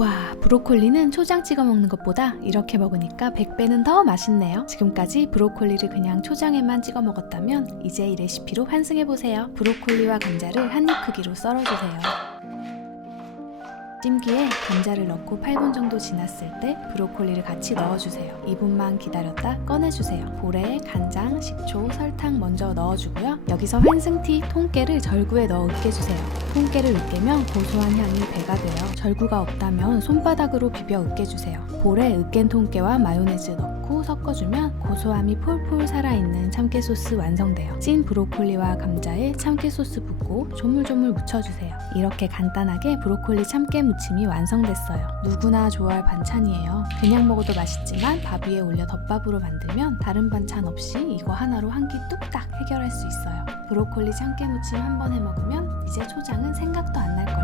우와, 브로콜리는 초장 찍어 먹는 것보다 이렇게 먹으니까 100배는 더 맛있네요. 지금까지 브로콜리를 그냥 초장에만 찍어 먹었다면 이제 이 레시피로 환승해 보세요. 브로콜리와 감자를 한 입 크기로 썰어 주세요. 찜기에 감자를 넣고 8분 정도 지났을 때 브로콜리를 같이 넣어주세요. 2분만 기다렸다 꺼내주세요. 볼에 간장, 식초, 설탕 먼저 넣어주고요. 여기서 환승티 통깨를 절구에 넣어 으깨주세요. 통깨를 으깨면 고소한 향이 배가 돼요. 절구가 없다면 손바닥으로 비벼 으깨주세요. 볼에 으깬 통깨와 마요네즈 넣고 섞어주면 고소함이 폴폴 살아있는 참깨 소스 완성돼요. 찐 브로콜리와 감자에 참깨 소스 붓고 조물조물 묻혀주세요. 이렇게 간단하게 브로콜리 참깨 무침이 완성됐어요. 누구나 좋아할 반찬이에요. 그냥 먹어도 맛있지만 밥 위에 올려 덮밥으로 만들면 다른 반찬 없이 이거 하나로 한 끼 뚝딱 해결할 수 있어요. 브로콜리 참깨 무침 한 번 해 먹으면 이제 초장은 생각도 안 날걸요?